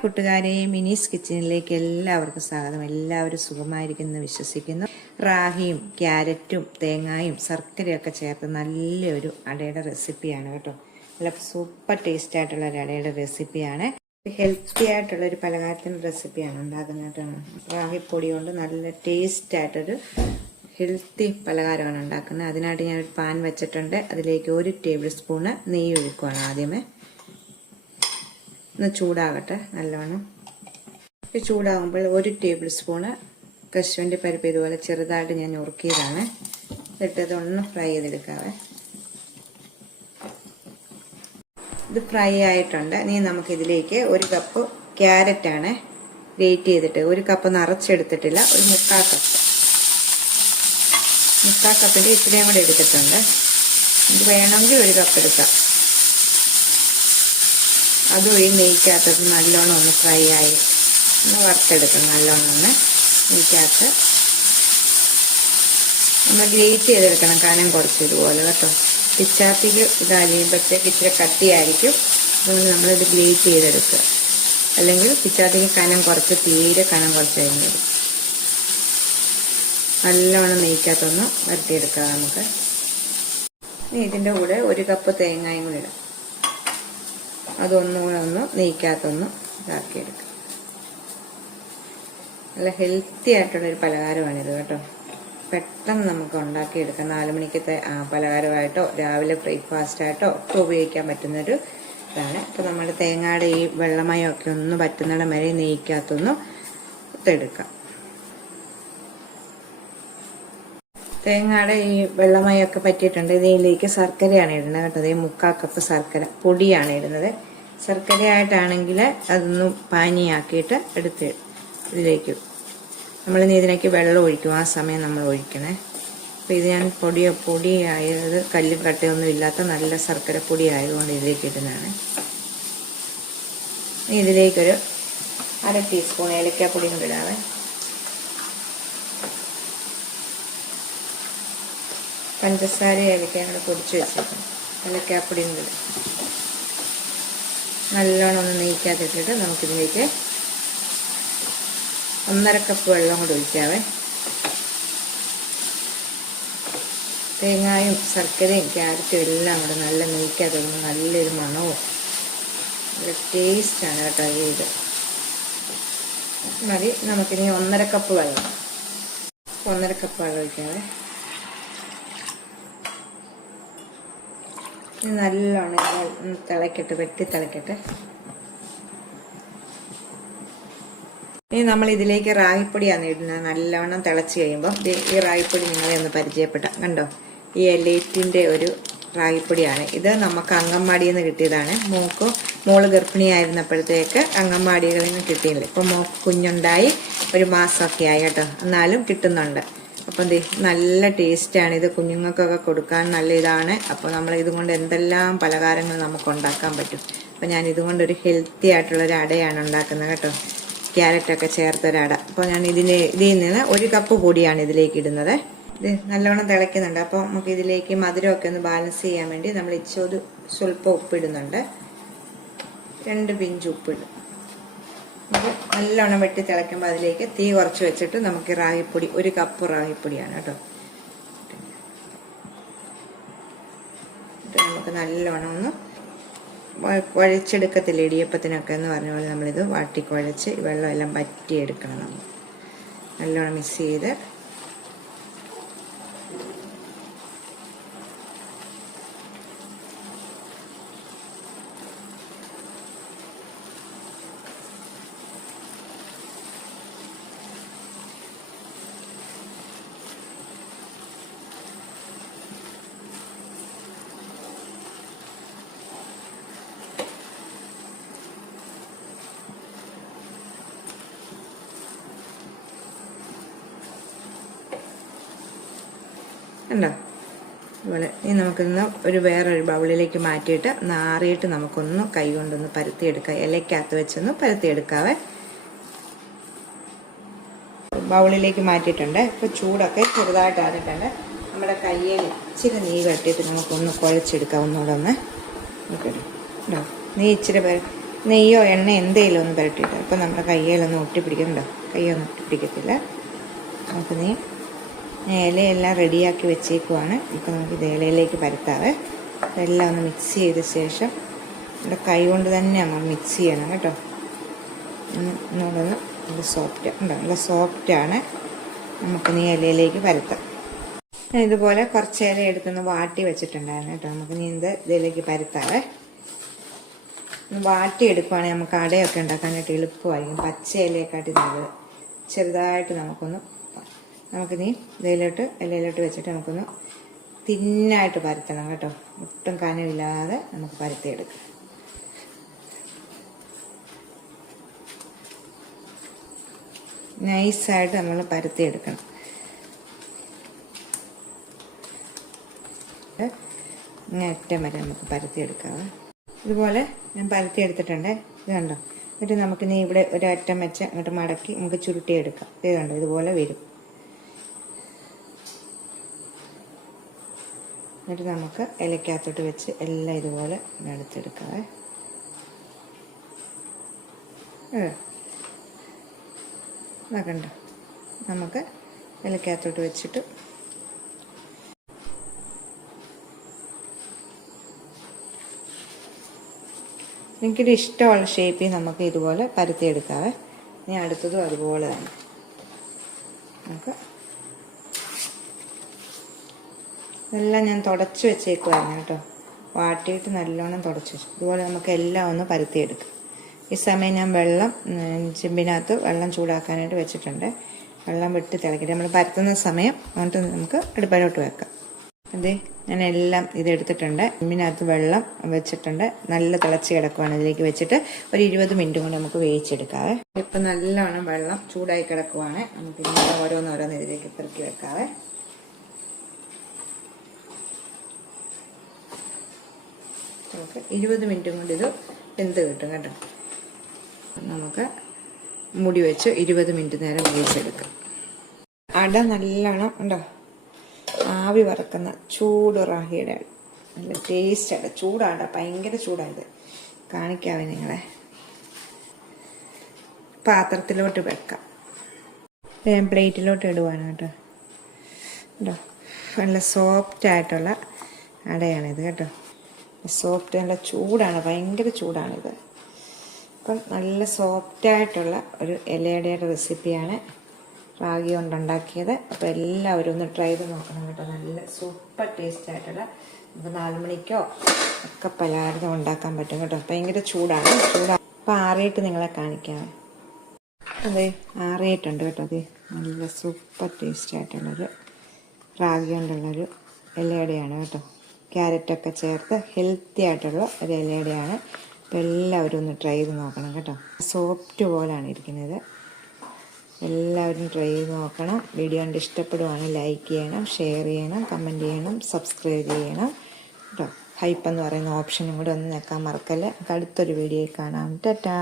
കൂട്ടുകാരെ, മിനീസ് കിച്ചണിലേക്ക് എല്ലാവർക്കും സ്വാഗതം. എല്ലാവരും സുഖമായിരിക്കുമെന്ന് വിശ്വസിക്കുന്നു. റാഹിയും ക്യാരറ്റും തേങ്ങായും ശർക്കരയൊക്കെ ചേർത്ത് നല്ലൊരു അടയുടെ റെസിപ്പിയാണ് കേട്ടോ. നല്ല സൂപ്പർ ടേസ്റ്റ് ആയിട്ടുള്ള ഒരു അടയുടെ റെസിപ്പിയാണ്. ഹെൽത്തി ആയിട്ടുള്ളൊരു പലഹാരത്തിൻ്റെ റെസിപ്പിയാണ് ഉണ്ടാക്കുന്നത് കേട്ടോ. റാഹിപ്പൊടി കൊണ്ട് നല്ല ടേസ്റ്റ് ആയിട്ടൊരു ഹെൽത്തി പലഹാരമാണ് ഉണ്ടാക്കുന്നത്. അതിനായിട്ട് ഞാനൊരു പാൻ വെച്ചിട്ടുണ്ട്. അതിലേക്ക് 1 ടേബിൾ സ്പൂണ് നെയ്യ് ഒഴിക്കുകയാണ്. ആദ്യമേ ഒന്ന് ചൂടാകട്ടെ നല്ലോണം. ചൂടാകുമ്പോൾ 1 ടേബിൾ സ്പൂണ് കശുവണ്ടി പരിപ്പ് ഇതുപോലെ ചെറുതായിട്ട് ഞാൻ നുറുക്കിയതാണ്. എന്നിട്ട് ഒന്ന് ഫ്രൈ ചെയ്തെടുക്കാവേ. ഇത് ഫ്രൈ ആയിട്ടുണ്ട്. ഇനി നമുക്കിതിലേക്ക് 1 കപ്പ് ക്യാരറ്റാണ് ഗ്രേറ്റ് ചെയ്തിട്ട്, 1 കപ്പ് നിറച്ചെടുത്തിട്ടില്ല, ഒരു 3/4 കപ്പിൻ്റെ ഇത്രയും കൂടെ എടുത്തിട്ടുണ്ട്. ഇത് വേണമെങ്കിൽ 1 കപ്പ് എടുക്കാം. അതും ഈ നെയ്ക്കകത്ത് നല്ലോണം ഒന്ന് ഫ്രൈ ആയി ഒന്ന് വറുത്തെടുക്കണം. നല്ലോണം ഒന്ന് നെയ്ക്കകത്ത് നമ്മൾ ഗ്രേറ്റ് ചെയ്തെടുക്കണം. കനം കുറച്ച് ഇതുപോലെ കേട്ടോ. പിച്ചാത്തിക്ക് ഇതലിയുമ്പോഴത്തേക്ക് ഇച്ചിരി കട്ടിയായിരിക്കും. അതുകൊണ്ട് നമ്മളിത് ഗ്രേറ്റ് ചെയ്തെടുക്കുക. അല്ലെങ്കിൽ പിച്ചാത്തിക്ക് കനം കുറച്ച്, തീരെ കനം കുറച്ചായിരുന്നു. നല്ലോണം നെയ്ക്കകത്തൊന്ന് വരട്ടിയെടുക്കുക നമുക്ക്. ഇതിൻ്റെ കൂടെ 1 കപ്പ് തേങ്ങയും കൂടി ഇടാം. അതൊന്നുകൂടെ ഒന്ന് നെയ്ക്കകത്തൊന്ന് ഇതാക്കിയെടുക്കുക. നല്ല ഹെൽത്തി ആയിട്ടുള്ളൊരു പലഹാരമാണിത് കേട്ടോ. പെട്ടെന്ന് നമുക്ക് ഉണ്ടാക്കിയെടുക്കാം. 4 മണിക്കത്തെ പലഹാരമായിട്ടോ രാവിലെ ബ്രേക്ക്ഫാസ്റ്റായിട്ടോ ഒക്കെ ഉപയോഗിക്കാൻ പറ്റുന്നൊരു ഇതാണ്. അപ്പോൾ നമ്മുടെ തേങ്ങയുടെ ഈ വെള്ളമയമൊക്കെ ഒന്ന് പറ്റുന്നിടം വരെ നെയ്ക്കകത്തൊന്ന് ഇട്ടെടുക്കാം. തേങ്ങയുടെ ഈ വെള്ളമയമൊക്കെ പറ്റിയിട്ടുണ്ട്. ഇതിലേക്ക് ശർക്കരയാണ് ഇടുന്നത് കേട്ടോ. അതേ 3/4 കപ്പ് ശർക്കര പൊടിയാണ് ഇടുന്നത്. ശർക്കരയായിട്ടാണെങ്കിൽ അതൊന്ന് പാനിയാക്കിയിട്ട് എടുത്ത് ഇതിലേക്ക് നമ്മളിനി ഇതിലേക്ക് വെള്ളം ഒഴിക്കും. ആ സമയം നമ്മൾ ഒഴിക്കണേ. അപ്പോൾ ഇത് ഞാൻ പൊടിയായത് കല്ലും കട്ടയൊന്നും ഇല്ലാത്ത നല്ല ശർക്കര പൊടി ആയതുകൊണ്ട് ഇതിലേക്ക് ഇടുന്നതാണ്. ഇതിലേക്കൊരു 1/2 ടീസ്പൂൺ ഏലക്കാപ്പൊടിയും കൂടി ഇടാവേ. പഞ്ചസാര ഏലക്കയും കൂടെ പൊടിച്ച് വെച്ചിരിക്കണം. ഏലക്കാപ്പൊടിയും കൂടി നല്ലോണം ഒന്ന് നെയ്ക്കകത്തിട്ടിട്ട് നമുക്കിതിലേക്ക് 1/2 കപ്പ് വെള്ളം കൂടി ഒഴിക്കാവേ. തേങ്ങായും ശർക്കരയും ക്യാരറ്റും എല്ലാം കൂടെ നല്ല നെയ്ക്കകത്തിടുമ്പോൾ നല്ലൊരു മണവും നല്ല ടേസ്റ്റാണ് കേട്ടോ. ഇത് മതി. നമുക്കിനി 1/2 കപ്പ് വെള്ളം ഒഴിക്കാവേ. നല്ലോണം തിളക്കട്ടെ, വെട്ടി തിളക്കട്ടെ. ഇനി നമ്മൾ ഇതിലേക്ക് റാഗിപ്പൊടിയാണ് ഇടുന്നത്. നല്ലോണം തിളച്ച് കഴിയുമ്പോൾ ഈ റാഗിപ്പൊടി നിങ്ങളെ ഒന്ന് പരിചയപ്പെട്ട കണ്ടോ. ഈ എലൈറ്റിൻ്റെ ഒരു റാഗിപ്പൊടിയാണ് ഇത്. നമുക്ക് അംഗൻവാടിയിൽ നിന്ന് കിട്ടിയതാണ്. മോള് ഗർഭിണിയായിരുന്നപ്പോഴത്തേക്ക് അംഗൻവാടികളിൽ നിന്ന് കിട്ടിയില്ല. ഇപ്പം മോക്ക് കുഞ്ഞുണ്ടായി 1 മാസമൊക്കെ ആയി കേട്ടോ. എന്നാലും കിട്ടുന്നുണ്ട്. അപ്പം നല്ല ടേസ്റ്റാണ് ഇത്. കുഞ്ഞുങ്ങൾക്കൊക്കെ കൊടുക്കാൻ നല്ല ഇതാണ്. അപ്പോൾ നമ്മൾ ഇതുകൊണ്ട് എന്തെല്ലാം പലഹാരങ്ങൾ നമുക്ക് ഉണ്ടാക്കാൻ പറ്റും. അപ്പോൾ ഞാൻ ഇതുകൊണ്ടൊരു ഹെൽത്തി ആയിട്ടുള്ളൊരു അടയാണ് ഉണ്ടാക്കുന്നത് കേട്ടോ. ക്യാരറ്റൊക്കെ ചേർത്തൊരട. അപ്പോൾ ഞാൻ ഇതിൽ നിന്ന് 1 കപ്പ് പൊടിയാണ് ഇതിലേക്ക് ഇടുന്നത്. ഇത് നല്ലോണം തിളയ്ക്കുന്നുണ്ട്. അപ്പോൾ നമുക്ക് ഇതിലേക്ക് മധുരമൊക്കെ ഒന്ന് ബാലൻസ് ചെയ്യാൻ വേണ്ടി നമ്മൾ സ്വല്പം ഉപ്പിടുന്നുണ്ട്. 2 പിഞ്ച് ഉപ്പിടും. നല്ലോണം വെട്ടി തിളയ്ക്കുമ്പോൾ അതിലേക്ക് തീ കുറച്ച് വെച്ചിട്ട് നമുക്ക് റാഗിപ്പൊടി 1 കപ്പ് റാഗിപ്പൊടിയാണ് കേട്ടോ. നമുക്ക് നല്ലോണം ഒന്ന് കുഴച്ചെടുക്കത്തില്ല ഇടിയപ്പത്തിനൊക്കെ എന്ന് പറഞ്ഞ പോലെ നമ്മളിത് വാട്ടി കുഴച്ച് വെള്ളമെല്ലാം വറ്റിയെടുക്കണം. നമ്മൾ നല്ലോണം മിക്സ് ചെയ്ത് ഉണ്ടോ ഇതുപോലെ. ഇനി നമുക്കിന്ന് വേറൊരു ബൗളിലേക്ക് മാറ്റിയിട്ട് ആറിയിട്ട് നമുക്കൊന്ന് കൈ കൊണ്ടൊന്ന് പരത്തിയെടുക്കാം. ഇലയ്ക്കകത്ത് വെച്ചൊന്ന് പരത്തിയെടുക്കാവേ. ബൗളിലേക്ക് മാറ്റിയിട്ടുണ്ട്. ഇപ്പോൾ ചൂടൊക്കെ ചെറുതായിട്ട് ആറിയിട്ടുണ്ട്. നമ്മുടെ കയ്യിൽ ഇച്ചിരി നെയ്യ് കട്ടിയിട്ട് നമുക്കൊന്ന് കുഴച്ചെടുക്കാം. ഒന്നുകൂടെ ഒന്ന് കേട്ടോ. നെയ്യ് ഇച്ചിരി നെയ്യോ എണ്ണ എന്തെങ്കിലും ഒന്ന് പുരട്ടിയിട്ട്. ഇപ്പം നമ്മുടെ കയ്യിലൊന്നും ഒട്ടിപ്പിടിക്കുന്നുണ്ടോ? കയ്യൊന്നും ഒട്ടിപ്പിടിക്കത്തില്ല. നമുക്ക് ഇലയെല്ലാം റെഡിയാക്കി വെച്ചേക്കുവാണ്. ഇപ്പം നമുക്ക് ഇത് ഇലയിലേക്ക് പരത്താവേ. ഇതെല്ലാം ഒന്ന് മിക്സ് ചെയ്ത ശേഷം നമ്മുടെ കൈ കൊണ്ട് തന്നെ നമ്മൾ മിക്സ് ചെയ്യണം കേട്ടോ. എന്നുള്ളത് നല്ല സോഫ്റ്റ് ഉണ്ടോ? നല്ല സോഫ്റ്റാണ്. നമുക്ക് ഇലയിലേക്ക് പരത്താം. ഞാൻ ഇതുപോലെ കുറച്ച് ഇല എടുത്തൊന്ന് വാട്ടി വെച്ചിട്ടുണ്ടായിരുന്നു കേട്ടോ. നമുക്ക് ഇതിലേക്ക് പരത്താവേ. വാട്ടി എടുക്കുവാണെങ്കിൽ നമുക്ക് അടയൊക്കെ ഉണ്ടാക്കാനായിട്ട് എളുപ്പമായിരിക്കും. പച്ച ഇലയെക്കാട്ടി നല്ലത്. ചെറുതായിട്ട് ഇലയിലോട്ട് വെച്ചിട്ട് നമുക്കൊന്ന് തിന്നായിട്ട് പരത്തണം കേട്ടോ. ഒട്ടും കനമില്ലാതെ നമുക്ക് പരത്തിയെടുക്കാം. നൈസായിട്ട് നമ്മൾ പരത്തിയെടുക്കണം. അറ്റം വരെ നമുക്ക് പരത്തിയെടുക്കാം. ഇതുപോലെ ഞാൻ പരത്തിയെടുത്തിട്ടുണ്ട്. ഇത് കണ്ടോ? എന്നിട്ട് നമുക്ക് ഇവിടെ ഒരറ്റം വെച്ച് അങ്ങോട്ട് മടക്കി നമുക്ക് ചുരുട്ടിയെടുക്കാം. ഇത് കണ്ടോ? ഇതുപോലെ വരും. എന്നിട്ട് നമുക്ക് ഇലക്കകത്തോട്ട് വെച്ച് എല്ലാം ഇതുപോലെ എടുത്തെടുക്കാം. കണ്ടോ? നമുക്ക് ഇലക്കകത്തോട്ട് വെച്ചിട്ട് എനിക്കൊരു ഇഷ്ടമുള്ള ഷേപ്പിൽ നമുക്ക് ഇതുപോലെ പരത്തിയെടുക്കാവേ. ഇനി അടുത്തതും അതുപോലെ തന്നെ നമുക്ക് ഇതെല്ലാം ഞാൻ തുടച്ച് വെച്ചേക്കുമായിരുന്നു കേട്ടോ. വാട്ടിയിട്ട് നല്ലോണം തുടച്ച് വെച്ചു. ഇതുപോലെ നമുക്ക് എല്ലാം ഒന്ന് പരത്തിയെടുക്കാം. ഈ സമയം ഞാൻ ചെമ്പിനകത്ത് വെള്ളം ചൂടാക്കാനായിട്ട് വെച്ചിട്ടുണ്ട്. വെള്ളം വിട്ട് തിളക്കിയിട്ട് നമ്മൾ പരത്തുന്ന സമയം അങ്ങോട്ട് നമുക്ക് അടുപ്പിലോട്ട് വെക്കാം. അതെ, ഞാൻ എല്ലാം ഇതെടുത്തിട്ടുണ്ട്. ചെമ്പിനകത്ത് വെള്ളം വെച്ചിട്ടുണ്ട്. നല്ല തിളച്ച് കിടക്കുവാണ്. ഇതിലേക്ക് വെച്ചിട്ട് ഒരു 20 മിനിറ്റ് കൊണ്ട് നമുക്ക് വേവിച്ചെടുക്കാവേ. ഇപ്പം നല്ലോണം വെള്ളം ചൂടായി കിടക്കുവാണ്. നമുക്ക് ഇങ്ങനെ ഓരോന്നോരോന്ന് ഇതിലേക്ക് പെറുക്കി വെക്കാവേ. നമുക്ക് 20 മിനിറ്റ് കൊണ്ട് ഇത് വെന്ത് കിട്ടും കേട്ടോ. നമുക്ക് മൂടി വെച്ച് 20 മിനിറ്റ് നേരം വേവിച്ചെടുക്കാം. അട നല്ലോണം ഉണ്ടോ? ആവി വറക്കുന്ന ചൂട് റാഗിയുടെ നല്ല ടേസ്റ്റ് അട. ചൂടാട, ഭയങ്കര ചൂടായത്. കാണിക്കാവേ നിങ്ങളെ. പാത്രത്തിലോട്ട് വെക്കാം. ഞാൻ പ്ലേറ്റിലോട്ട് ഇടുവാണ് കേട്ടോ. കേട്ടോ, നല്ല സോഫ്റ്റായിട്ടുള്ള അടയാണിത് കേട്ടോ. സോഫ്റ്റ്, നല്ല ചൂടാണ്, ഭയങ്കര ചൂടാണിത്. അപ്പം നല്ല സോഫ്റ്റായിട്ടുള്ള ഒരു ഇലയുടെ റെസിപ്പിയാണ് റാഗി കൊണ്ടുണ്ടാക്കിയത്. അപ്പോൾ എല്ലാവരും ഒന്ന് ട്രൈ ചെയ്ത് നോക്കണം കേട്ടോ. നല്ല സൂപ്പർ ടേസ്റ്റ് ആയിട്ടുള്ള നമുക്ക് 4 മണിക്കോ ഒക്കെ പലഹാരം ഉണ്ടാക്കാൻ പറ്റും കേട്ടോ. ഭയങ്കര ചൂടാണ്. അപ്പോൾ ആറിയിട്ട് നിങ്ങളെ കാണിക്കാം. അതെ, ആറിയിട്ടുണ്ട് കേട്ടോ. അതെ, നല്ല സൂപ്പർ ടേസ്റ്റ് ആയിട്ടുള്ളൊരു റാഗി കൊണ്ടുള്ളൊരു ഇലയുടെയാണ് കേട്ടോ. ക്യാരറ്റൊക്കെ ചേർത്ത് ഹെൽത്തി ആയിട്ടുള്ള ഒരു ഇലയുടെയാണ്. അപ്പോൾ എല്ലാവരും ഒന്ന് ട്രൈ ചെയ്ത് നോക്കണം കേട്ടോ. സോഫ്റ്റ് പോലാണ് ഇരിക്കുന്നത്. എല്ലാവരും ട്രൈ ചെയ്ത് നോക്കണം. വീഡിയോ കണ്ട് ഇഷ്ടപ്പെടുവാണെങ്കിൽ ലൈക്ക് ചെയ്യണം, ഷെയർ ചെയ്യണം, കമൻറ്റ് ചെയ്യണം, സബ്സ്ക്രൈബ് ചെയ്യണം കേട്ടോ. ഹൈപ്പ് എന്ന് പറയുന്ന ഓപ്ഷനും കൂടെ ഒന്ന് നിൽക്കാൻ മറക്കല്ലേ. അടുത്തൊരു വീഡിയോയിൽ കാണാം. ടാറ്റാ.